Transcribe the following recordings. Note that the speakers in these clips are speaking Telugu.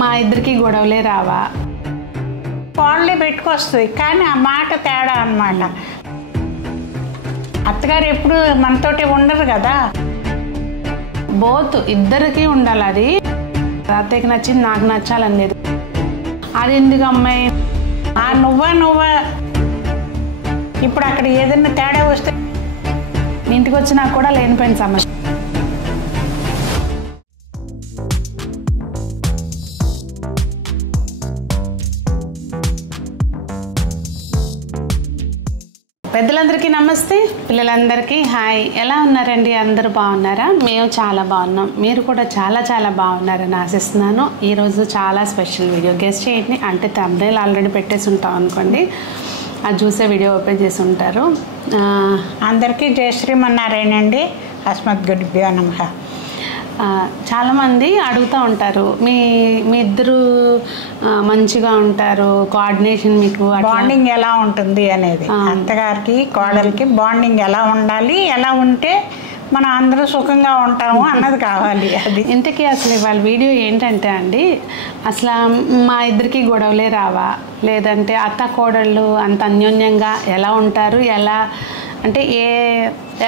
మా ఇద్దరికి గొడవలే రావా, వాళ్ళే పెట్టుకొస్తుంది కానీ ఆ మాట తేడా అన్నమాట. అత్తగారు ఎప్పుడు మనతోటి ఉండరు కదా. బోత్ ఇద్దరికి ఉండాలి. అది అత్తయ్యకి నచ్చింది నాకు నచ్చాలని లేదు. అది ఎందుకు అమ్మాయి నువ్వా ఇప్పుడు అక్కడ ఏదైనా తేడా వస్తే ఇంటికి వచ్చినా కూడా లేనిపోయిన సమస్య. పెద్దలందరికీ నమస్తే, పిల్లలందరికీ హాయ్. ఎలా ఉన్నారండి? అందరూ బాగున్నారా? మేము చాలా బాగున్నాం. మీరు కూడా చాలా చాలా బాగున్నారని ఆశిస్తున్నాను. ఈరోజు చాలా స్పెషల్ వీడియో. గెస్ట్ చేయండి, అంటే థంబ్నెయిల్ ఆల్రెడీ పెట్టేసి ఉంటాం అనుకోండి, అది చూసే వీడియో ఓపెన్ చేసి ఉంటారు. అందరికీ జయ శ్రీమన్నారాయణండి. అస్మద్గురుభ్యో నమః. చాలామంది అడుగుతూ ఉంటారు, మీ ఇద్దరు మంచిగా ఉంటారు, కోఆర్డినేషన్ మీకు బాండింగ్ ఎలా ఉంటుంది అనేది. అత్తగారికి కోడలికి బాండింగ్ ఎలా ఉండాలి, ఎలా ఉంటే మనం అందరూ సుఖంగా ఉంటాము అన్నది కావాలి. అది ఇంతకీ అసలు ఇవాళ వీడియో ఏంటంటే అండి, అసలు మా ఇద్దరికి గొడవలే రావా, లేదంటే అత్త కోడళ్ళు అంత అన్యోన్యంగా ఎలా ఉంటారు, ఎలా అంటే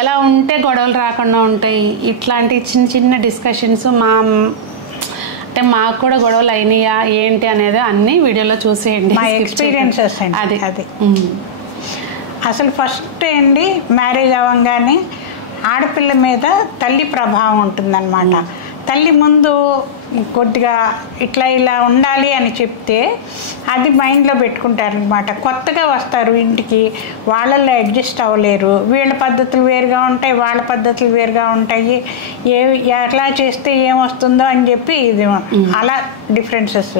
ఎలా ఉంటే గొడవలు రాకుండా ఉంటాయి, ఇట్లాంటి చిన్న చిన్న డిస్కషన్స్ అంటే మాకు కూడా గొడవలు అయినాయా ఏంటి అనేది అన్నీ వీడియోలో చూసేయండి. మా ఎక్స్పీరియన్సెస్ అది అసలు ఫస్ట్ ఏంటి, మ్యారేజ్ అవ్వగానే ఆడపిల్ల మీద తల్లి ప్రభావం ఉంటుందన్నమాట. తల్లి ముందు కొద్దిగా ఇలా ఉండాలి అని చెప్తే అది మైండ్లో పెట్టుకుంటారనమాట. కొత్తగా వస్తారు ఇంటికి, వాళ్ళల్లో అడ్జస్ట్ అవ్వలేరు. వీళ్ళ పద్ధతులు వేరుగా ఉంటాయి, వాళ్ళ పద్ధతులు వేరుగా ఉంటాయి. ఎట్లా చేస్తే ఏమొస్తుందో అని చెప్పి ఇది అలా డిఫరెన్సెస్.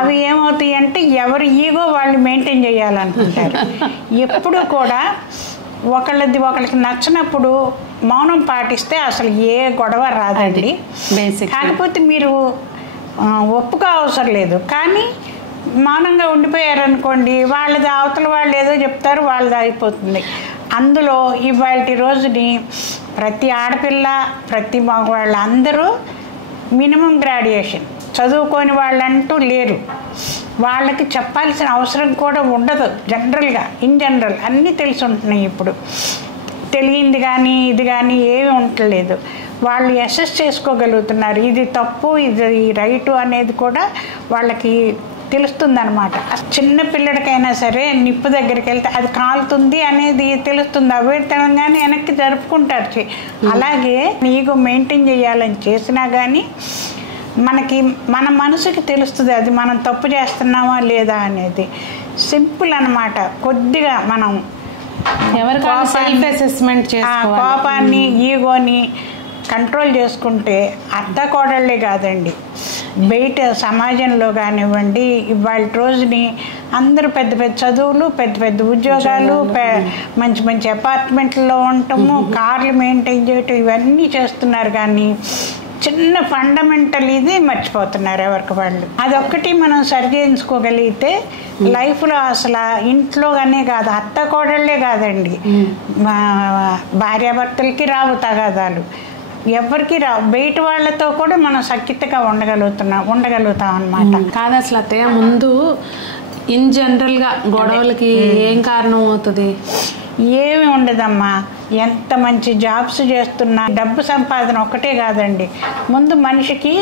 అవి ఏమవుతాయి అంటే ఎవరి ఈగో వాళ్ళు మెయింటైన్ చేయాలనుకుంటారు. ఎప్పుడు కూడా ఒకళ్ళకి నచ్చినప్పుడు మౌనం పాటిస్తే అసలు ఏ గొడవ రాదండి. కాకపోతే మీరు ఒప్పుకో అవసరం లేదు, కానీ మౌనంగా ఉండిపోయారనుకోండి, వాళ్ళది అవతల వాళ్ళు ఏదో చెప్తారు, వాళ్ళది అయిపోతుంది. అందులో ఇవాళ రోజుని ప్రతి ఆడపిల్ల ప్రతి మగవాళ్ళు అందరూ మినిమం గ్రాడ్యుయేషన్ చదువుకోని వాళ్ళంటూ లేరు. వాళ్ళకి చెప్పాల్సిన అవసరం కూడా ఉండదు. ఇన్ జనరల్ అన్నీ తెలిసి ఉంటున్నాయి. ఇప్పుడు తెలియంది కానీ ఇది కానీ ఏమి ఉండలేదు. వాళ్ళు అసెస్ చేసుకోగలుగుతున్నారు, ఇది తప్పు ఇది రైటు అనేది కూడా వాళ్ళకి తెలుస్తుందన్నమాట. చిన్న పిల్లడికైనా సరే నిప్పు దగ్గరికి వెళ్తే అది కాలుతుంది అనేది తెలుస్తుంది. అవేతనంగానే వెనక్కి జరుపుకుంటారు. అలాగే ఈగో మెయింటైన్ చేయాలని చేసినా కానీ మన మనసుకి తెలుస్తుంది అది మనం తప్పు చేస్తున్నామా లేదా అనేది. సింపుల్ అన్నమాట. కొద్దిగా మనం కోపాన్ని ఈగోని కంట్రోల్ చేసుకుంటే అత్త కోడళ్ళే కాదండి, బయట సమాజంలో కానివ్వండి, ఇవాళ రోజుని అందరూ పెద్ద పెద్ద చదువులు, పెద్ద పెద్ద ఉద్యోగాలు, మంచి మంచి అపార్ట్మెంట్లో ఉండటము, కార్లు మెయింటైన్ చేయటం, ఇవన్నీ చేస్తున్నారు. కానీ చిన్న ఫండమెంటల్ ఇది మర్చిపోతున్నారు ఎవరికి వాళ్ళు. అదొక్కటి మనం సరిచేయించుకోగలిగితే లైఫ్లో అసలు ఇంట్లోగానే కాదు, అత్త కోడళ్ళే కాదండి, భార్యాభర్తలకి రావు తగాదాలు, ఎవరికి రావు. బయట వాళ్ళతో కూడా మనం సఖ్యతగా ఉండగలుగుతాం అన్నమాట. కాదు అసలు అత్తయ్య, ముందు ఇన్ జనరల్గా గొడవలకి ఏం కారణం అవుతుంది? ఏమి ఉండదమ్మా. ఎంత మంచి జాబ్స్ చేస్తున్నా డబ్బు సంపాదన ఒకటే కాదండి, ముందు మనిషికి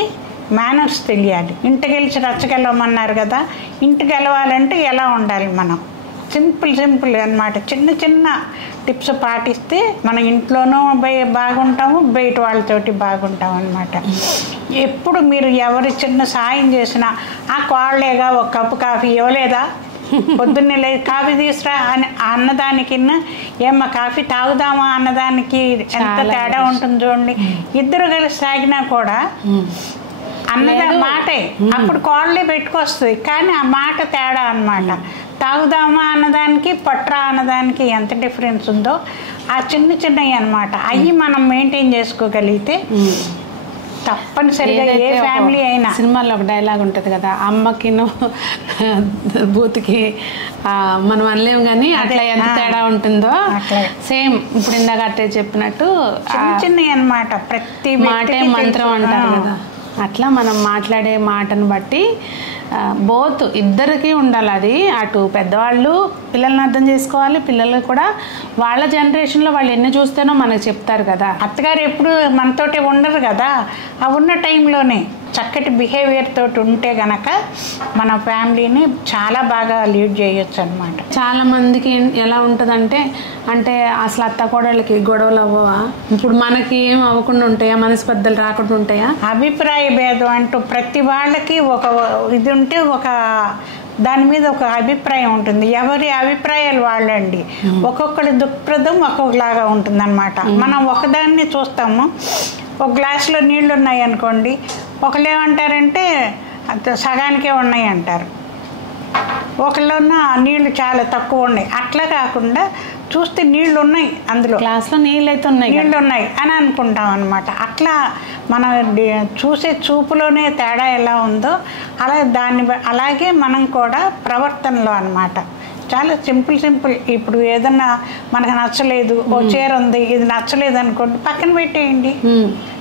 మేనర్స్ తెలియాలి. ఇంటికెళ్ళి రచ్చగెలవమన్నారు కదా, ఇంటికి వెళ్ళాలంటే ఎలా ఉండాలి మనం, సింపుల్ అన్నమాట. చిన్న చిన్న టిప్స్ పాటిస్తే మన ఇంట్లోనూ బాగుంటాము, బయట వాళ్ళతోటి బాగుంటాం అన్నమాట. ఎప్పుడు మీరు ఎవరి చిన్న సాయం చేసినా ఆ కోళ్ళేగా ఒక కప్పు కాఫీ ఇవ్వలేదా, పొద్దున్నే లేదు కాఫీ తీసురా అని అన్నదానికి, ఏమ్మా కాఫీ తాగుదామా అన్నదానికి ఎంత తేడా ఉంటుంది చూడండి. ఇద్దరు కలిసి తాగినా కూడా అన్నదా మాటే, అప్పుడు కోళ్ళే పెట్టుకొస్తుంది, కానీ ఆ మాట తేడా అన్నమాట. తాగుదామా అన్నదానికి పట్రా అన్నదానికి ఎంత డిఫరెన్స్ ఉందో ఆ చిన్నవి అన్నమాట. అవి మనం మెయింటైన్ చేసుకోగలిగితే తప్పనిసరిగా ఏ ఫ్యామిలీ అయినా. సినిమాలో ఒక డైలాగ్ ఉంటుంది కదా, అమ్మకి బూత్కి మనం అనలేము కానీ అట్లా ఎంత తేడా ఉంటుందో సేమ్ ఇప్పుడు ఇందాక అట్టే చెప్పినట్టు చిన్నవి అన్నమాట. ప్రతి మాటే మంత్రం అంటారు కదా. అట్లా మనం మాట్లాడే మాటను బట్టి బోత్ ఇద్దరికీ ఉండాలి. అది అటు పెద్దవాళ్ళు పిల్లల్ని అర్థం చేసుకోవాలి, పిల్లలు కూడా వాళ్ళ జనరేషన్లో వాళ్ళు ఎన్ని చూస్తేనో మనకు చెప్తారు కదా. అత్తగారు ఎప్పుడు మనతోటి ఉండరు కదా, ఆ ఉన్న టైంలోనే చక్కటి బిహేవియర్ తోటి ఉంటే గనక మన ఫ్యామిలీని చాలా బాగా లీడ్ చేయొచ్చు అనమాట. చాలా మందికి ఎలా ఉంటుందంటే, అంటే అసలు అత్త కోడళ్ళకి గొడవలు అవ్వవా, ఇప్పుడు మనకి ఏం అవ్వకుండా ఉంటాయా, మనస్పర్ధలు రాకుండా ఉంటాయా? అభిప్రాయ భేదం అంటూ ప్రతి వాళ్ళకి ఒక ఇది ఉంటే ఒక దాని మీద ఒక అభిప్రాయం ఉంటుంది. ఎవరి అభిప్రాయాలు వాళ్ళండి. ఒక్కొక్కరి దృక్పథం ఒక్కొక్కలాగా ఉంటుంది అనమాట. మనం ఒకదాన్ని చూస్తాము, ఒక గ్లాసులో నీళ్ళు ఉన్నాయి అనుకోండి, ఒకళ్ళు ఏమంటారంటే సగానికే ఉన్నాయి అంటారు, ఒకళ్ళున్న నీళ్లు చాలా తక్కువ ఉన్నాయి. అట్లా కాకుండా చూస్తే నీళ్లు ఉన్నాయి, అందులో గ్లాస్లో నీళ్ళు అయితే నీళ్ళు ఉన్నాయి అని అనుకుంటాం అనమాట. అట్లా మనం చూసే చూపులోనే తేడా ఎలా ఉందో అలాగే మనం కూడా ప్రవర్తనలో అనమాట. చాలా సింపుల్. ఇప్పుడు ఏదన్నా మనకు నచ్చలేదు, ఓ చీర ఉంది, ఇది నచ్చలేదు అనుకోండి, పక్కన పెట్టేయండి.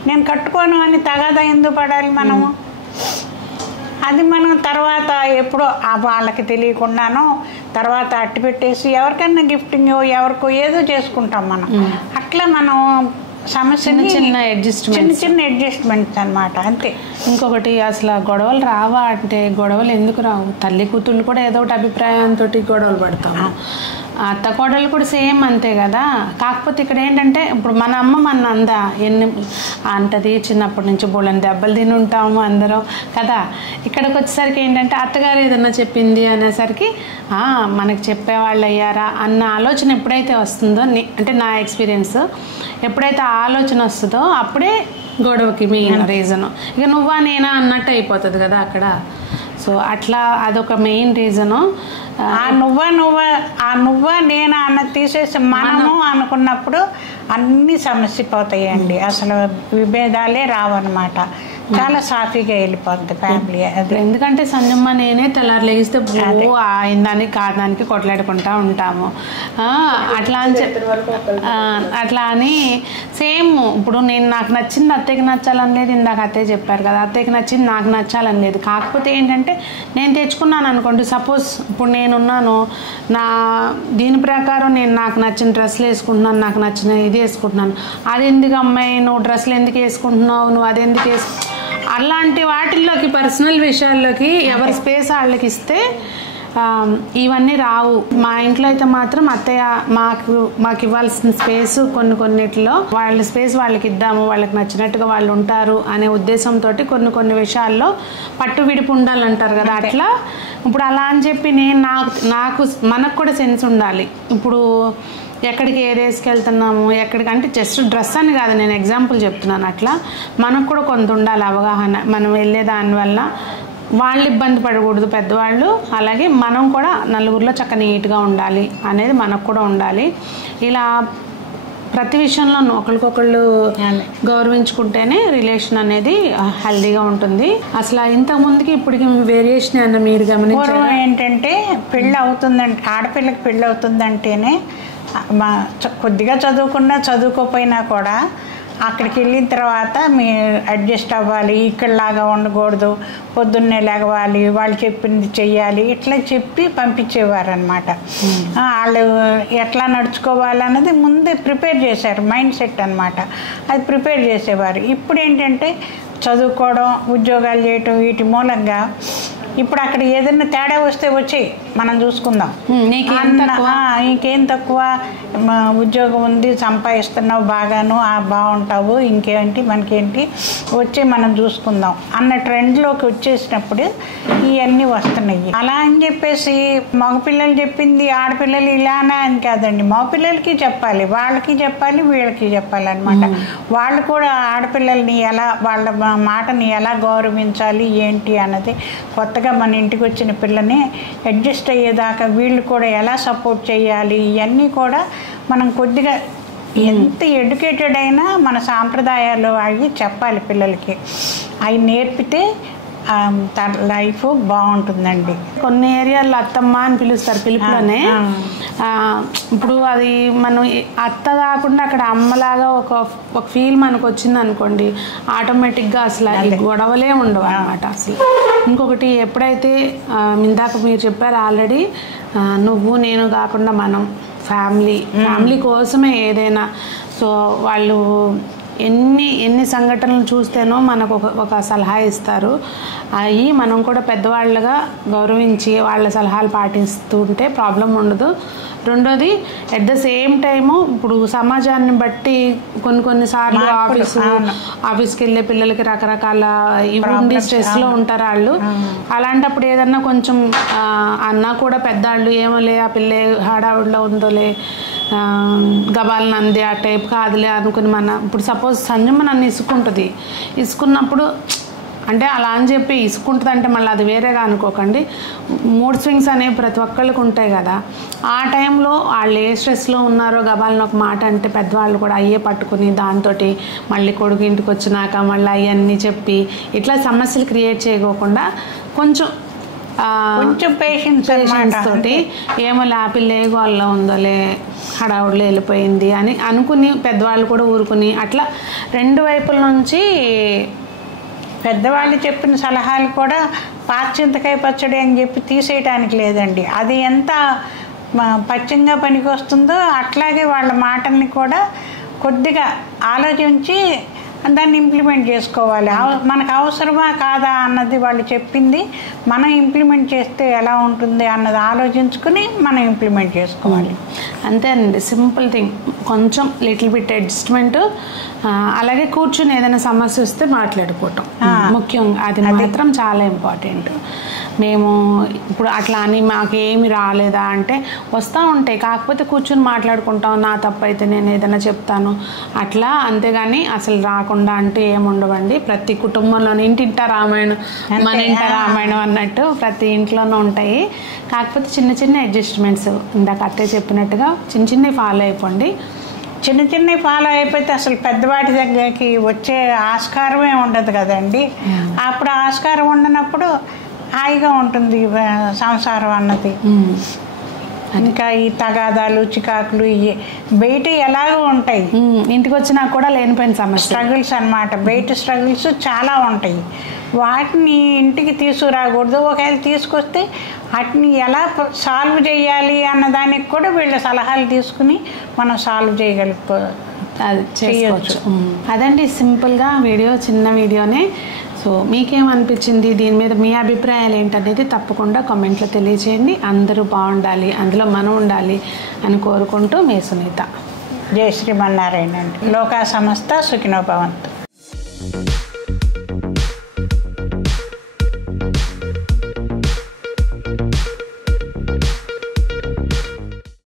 నేను కట్టుకోను అని తగాదా ఎందుకు పడాలి మనము? అది మనం తర్వాత ఎప్పుడో వాళ్ళకి తెలియకుండానో తర్వాత అట్టి పెట్టేసి ఎవరికైనా గిఫ్టింగ్ ఎవరికో ఏదో చేసుకుంటాం మనం. అట్లా మనం సమస్యని చిన్న అడ్జస్ట్మెంట్స్ అనమాట, అంతే. ఇంకొకటి అసలు గొడవలు రావా అంటే, గొడవలు ఎందుకు రావు? తల్లి కూతుళ్ళు కూడా ఏదో ఒకటి అభిప్రాయంతో గొడవలు పడతాము, అత్త కోడలు కూడా సేమ్ అంతే కదా. కాకపోతే ఇక్కడ ఏంటంటే, ఇప్పుడు మన అమ్మ మన ఎన్ని అంటది, చిన్నప్పటి నుంచి బోళ్ళని దెబ్బలు తిని ఉంటాము అందరం కదా. ఇక్కడికి వచ్చేసరికి ఏంటంటే, అత్తగారు ఏదన్నా చెప్పింది అనేసరికి మనకి చెప్పేవాళ్ళు అయ్యారా అన్న ఆలోచన ఎప్పుడైతే వస్తుందో, అంటే నా ఎక్స్పీరియన్స్, ఎప్పుడైతే ఆలోచన వస్తుందో అప్పుడే గొడవకి మెయిన్ రీజను. ఇక నువ్వా నేనా అన్నట్టు అయిపోతుంది కదా అక్కడ. సో అట్లా అదొక మెయిన్ రీజను. నువ్వా నేనా అన్న తీసేసి మనము అనుకున్నప్పుడు అన్ని సమస్య పోతాయండి. అసలు విభేదాలే రావన్నమాట. చాలా సాఫీగా వెళ్ళిపోతుంది ఫ్యామిలీ. అది ఎందుకంటే సంజమ్మ నేనే తెల్లారు లెగిస్తే అయిందానికి కాదానికి కొట్లాడుకుంటా ఉంటాము. అట్లా అని సేమ్ ఇప్పుడు నేను నాకు నచ్చింది అత్తయ్యకి నచ్చాలని లేదు, ఇందాక అత్తయ్య చెప్పారు కదా, అత్తయ్యకి నచ్చింది నాకు నచ్చాలని లేదు. కాకపోతే ఏంటంటే నేను తెచ్చుకున్నాను అనుకోండి, సపోజ్ ఇప్పుడు నేనున్నాను, దీని ప్రకారం నేను నాకు నచ్చిన డ్రెస్సులు వేసుకుంటున్నాను, నాకు నచ్చిన ఇది వేసుకుంటున్నాను, అది ఎందుకు అమ్మాయి నువ్వు డ్రెస్సులు ఎందుకు వేసుకుంటున్నావు, నువ్వు అది ఎందుకు అలాంటి వాటిల్లోకి పర్సనల్ విషయాల్లోకి ఎవరి స్పేస్ వాళ్ళకి ఇస్తే ఇవన్నీ రావు. మా ఇంట్లో అయితే మాత్రం అత్తయ్య మాకు ఇవ్వాల్సిన స్పేస్ కొన్నిటిలో వాళ్ళ స్పేస్ వాళ్ళకి ఇద్దాము, వాళ్ళకి నచ్చినట్టుగా వాళ్ళు ఉంటారు అనే ఉద్దేశంతో కొన్ని విషయాల్లో పట్టు విడిపు ఉండాలంటారు కదా. అట్లా ఇప్పుడు అలా అని చెప్పి మనకు కూడా సెన్స్ ఉండాలి. ఇప్పుడు ఎక్కడికి ఏ రేస్కి వెళ్తున్నాము, ఎక్కడికంటే జస్ట్ డ్రెస్ అని కాదు, నేను ఎగ్జాంపుల్ చెప్తున్నాను. అట్లా మనకు కూడా కొంత ఉండాలి అవగాహన. మనం వెళ్ళే దానివల్ల వాళ్ళు ఇబ్బంది పడకూడదు పెద్దవాళ్ళు, అలాగే మనం కూడా నలుగురిలో చక్కగా నీట్గా ఉండాలి అనేది మనకు కూడా ఉండాలి. ఇలా ప్రతి విషయంలో ఒకరికొకళ్ళు గౌరవించుకుంటేనే రిలేషన్ అనేది హెల్దీగా ఉంటుంది. అసలు ఇంతకుముందుకి ఇప్పటికి వేరియేషన్ అన్న మీరు గమనించారు ఏంటంటే, పెళ్ళి అవుతుందంటే, ఆడపిల్లకి పెళ్ళి అవుతుందంటేనే కొద్దిగా చదువుకోపోయినా కూడా అక్కడికి వెళ్ళిన తర్వాత మీరు అడ్జస్ట్ అవ్వాలి, ఇక్కడలాగా ఉండకూడదు, పొద్దున్నే లేవాలి, వాళ్ళు చెప్పింది చెయ్యాలి, ఇట్లా చెప్పి పంపించేవారు అనమాట. వాళ్ళు ఎట్లా నడుచుకోవాలన్నది ముందే ప్రిపేర్ చేశారు, మైండ్ సెట్ అనమాట, అది ప్రిపేర్ చేసేవారు. ఇప్పుడు ఏంటంటే చదువుకోవడం, ఉద్యోగాలు చేయటం, వీటి మూలంగా ఇప్పుడు అక్కడ ఏదైనా తేడా వస్తే వచ్చేయి మనం చూసుకుందాం, నీకేం తక్కువ, ఉద్యోగం ఉంది, సంపాదిస్తున్నావు, బాగాను బాగుంటావు, ఇంకేంటి మనకేంటి, వచ్చి మనం చూసుకుందాం అన్న ట్రెండ్లోకి వచ్చేసినప్పుడు ఇవన్నీ వస్తున్నాయి. అలా అని చెప్పేసి మగపిల్లలు చెప్పింది ఆడపిల్లలు ఇలానే అని కాదండి, మగపిల్లలకి చెప్పాలి, వాళ్ళకి చెప్పాలి, వీళ్ళకి చెప్పాలి అనమాట. వాళ్ళు కూడా ఆడపిల్లల్ని ఎలా, వాళ్ళ మాటని ఎలా గౌరవించాలి ఏంటి అన్నది కొత్తగా మన ఇంటికి వచ్చిన పిల్లని అడ్జస్ట్ అయ్యేదాకా వీళ్ళు కూడా ఎలా సపోర్ట్ చేయాలి, ఇవన్నీ కూడా మనం కొద్దిగా ఎంత ఎడ్యుకేటెడ్ అయినా మన సాంప్రదాయాలు అవి చెప్పాలి పిల్లలకి. అవి నేర్పితే లైఫ్ బాగుంటుందండి. కొన్ని ఏరియాల్లో అత్తమ్మ అని పిలుస్తారు పిలుపులోనే. ఇప్పుడు అది మనం అత్త కాకుండా అక్కడ అమ్మలాగా ఒక ఫీల్ మనకు వచ్చింది అనుకోండి, ఆటోమేటిక్గా అసలు ఈ గొడవలే ఉండవు అన్నమాట. అసలు ఇంకొకటి ఎప్పుడైతే ఇందాక మీరు చెప్పారు ఆల్రెడీ, నువ్వు నేను కాకుండా మనం ఫ్యామిలీ కోసమే ఏదైనా. సో వాళ్ళు ఎన్ని సంఘటనలు చూస్తేనో మనకు ఒక సలహా ఇస్తారు. అవి మనం కూడా పెద్దవాళ్ళగా గౌరవించి వాళ్ళ సలహాలు పాటిస్తుంటే ప్రాబ్లం ఉండదు. రెండోది ఎట్ ద సేమ్ టైము ఇప్పుడు సమాజాన్ని బట్టి కొన్నిసార్లు ఆఫీస్కి వెళ్ళే పిల్లలకి రకరకాల ఇవి స్ట్రెస్లో ఉంటారు వాళ్ళు. అలాంటప్పుడు ఏదన్నా కొంచెం అన్నా కూడా పెద్దవాళ్ళు ఏమోలే ఆ పిల్ల హడావుడిలో ఉందోలే గబాలను అంది ఆ టైప్ కాదులే అనుకుని ఇప్పుడు సపోజ్ సంజమ్మ నన్ను ఇసుకున్నప్పుడు అంటే అలా అని చెప్పి ఇసుకుంటుంది అంటే మళ్ళీ అది వేరేగా అనుకోకండి. మూడ్ స్వింగ్స్ అనేవి ప్రతి ఒక్కళ్ళకి ఉంటాయి కదా. ఆ టైంలో వాళ్ళు ఏ స్ట్రెస్లో ఉన్నారో గబాలను ఒక మాట అంటే పెద్దవాళ్ళు కూడా అయ్యే పట్టుకుని దాంతో మళ్ళీ కొడుకు ఇంటికి వచ్చినాక మళ్ళీ అవన్నీ చెప్పి ఇట్లా సమస్యలు క్రియేట్ చేయకోకుండా కొంచెం పేషెన్స్ తోటి ఏమో ఆపిల్ ఏ గోల్లో ఉందోలే హడావుడిలో వెళ్ళిపోయింది అని అనుకుని పెద్దవాళ్ళు కూడా ఊరుకుని అట్లా రెండు వైపుల నుంచి పెద్దవాళ్ళు చెప్పిన సలహాలు కూడా పాచింతకాయ పచ్చడి అని చెప్పి తీసేయటానికి లేదండి. అది ఎంత పచ్చంగా పనికి వస్తుందో అట్లాగే వాళ్ళ మాటల్ని కూడా కొద్దిగా ఆలోచించి దాన్ని ఇంప్లిమెంట్ చేసుకోవాలి. మనకు అవసరమా కాదా అన్నది వాళ్ళు చెప్పింది మనం ఇంప్లిమెంట్ చేస్తే ఎలా ఉంటుంది అన్నది ఆలోచించుకుని మనం ఇంప్లిమెంట్ చేసుకోవాలి. అంతేనండి, సింపుల్ థింగ్. కొంచెం లిటిల్ బిట్ అడ్జస్ట్మెంట్, అలాగే కూర్చుని ఏదైనా సమస్య వస్తే మాట్లాడుకోవటం ముఖ్యంగా, అది మాత్రం చాలా ఇంపార్టెంట్. మేము ఇప్పుడు అట్లా అని మాకేమి రాలేదా అంటే వస్తూ ఉంటాయి, కాకపోతే కూర్చుని మాట్లాడుకుంటాం. నా తప్పు అయితే నేను ఏదైనా చెప్తాను అట్లా, అంతేగాని అసలు రాకుండా అంటూ ఏముండవండి. ప్రతి కుటుంబంలోని ఇంటింటా రామాయణం మన ఇంట రామాయణం అన్నట్టు ప్రతి ఇంట్లోనూ ఉంటాయి. కాకపోతే చిన్న అడ్జస్ట్మెంట్స్ ఇందాక అత్తే చెప్పినట్టుగా చిన్నవి ఫాలో అయిపోండి. చిన్నవి ఫాలో అయిపోతే అసలు పెద్దవాటి దగ్గరికి వచ్చే ఆస్కారమే ఉండదు కదండి. అప్పుడు ఆస్కారం ఉండనప్పుడు హాయిగా ఉంటుంది సంసారం అన్నది. ఇంకా ఈ తగాదాలు చికాకులు బయట ఎలాగో ఉంటాయి, ఇంటికి వచ్చినా కూడా లేనిపోయిన సమస్య స్ట్రగుల్స్ అన్నమాట. బయట స్ట్రగుల్స్ చాలా ఉంటాయి, వాటిని ఇంటికి తీసుకురాకూడదు. ఒకవేళ తీసుకొస్తే వాటిని ఎలా సాల్వ్ చేయాలి అన్నదానికి కూడా వీళ్ళ సలహాలు తీసుకుని మనం సాల్వ్ చేయగలుగుతాం. అదండి సింపుల్గా వీడియో, చిన్న వీడియోనే. సో మీకేమనిపించింది, దీని మీద మీ అభిప్రాయాలు ఏంటనేది తప్పకుండా కామెంట్లో తెలియజేయండి. అందరూ బాగుండాలి, అందులో మనం ఉండాలి అని కోరుకుంటూ మీ సునీత. జై శ్రీమన్నారాయణ అండి. లోకా సమస్త సుఖినో భవంతు.